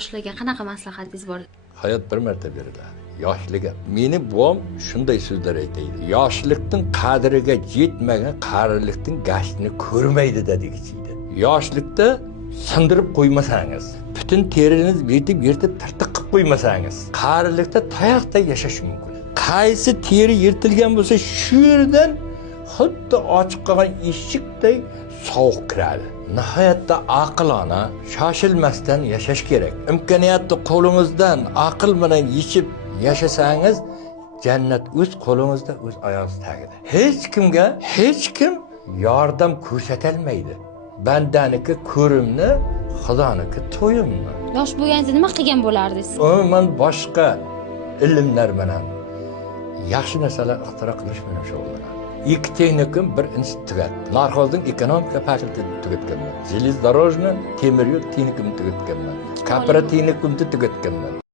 Yoshlarga qanaqa maslahatingiz bor? Hayot bir marta beriladi. Yoshliga. Meni buvam shunday so'zlar aytaydi. Yoshlikning qadriga yetmagan qarilikning gashtini ko'rmaydi dedigisi. Yoshlikda sindirib qo'ymasangiz, butun teriniz yetib tirtiq qilib qo'ymasangiz, qarilikda tayoqday yashash mumkin. Qaysi teri yirtilgan bo'lsa, shu yerdan xuddi ochiq qolgan eshikday sovuq kiradi. Nihoyatda aqlona, shoshilmasdan yashash kerak. Imkoniyatni qo'lingizdan aql bilan yechib yashasangiz, jannat o'z qo'lingizda, o'z oyog'ingiz tagida. Hech kim yordam ko'rsatilmaydi. Bandaniki ko'rimni, Xudoniki to'yimni. Yosh bo'lganingizda nima qilgan bo'lardingiz? Umuman boshqa ilmlar bilan yaxshi narsalar ixtiro qilish bilan shug'ullanaman. 2 texnikum, 1 institut tugatdim. Narxozning ekonomika fakultetini tugatganman. Железнодорожный temir yo'l texnikumini tugatganman. Kooperativ texnikumni tugatganman.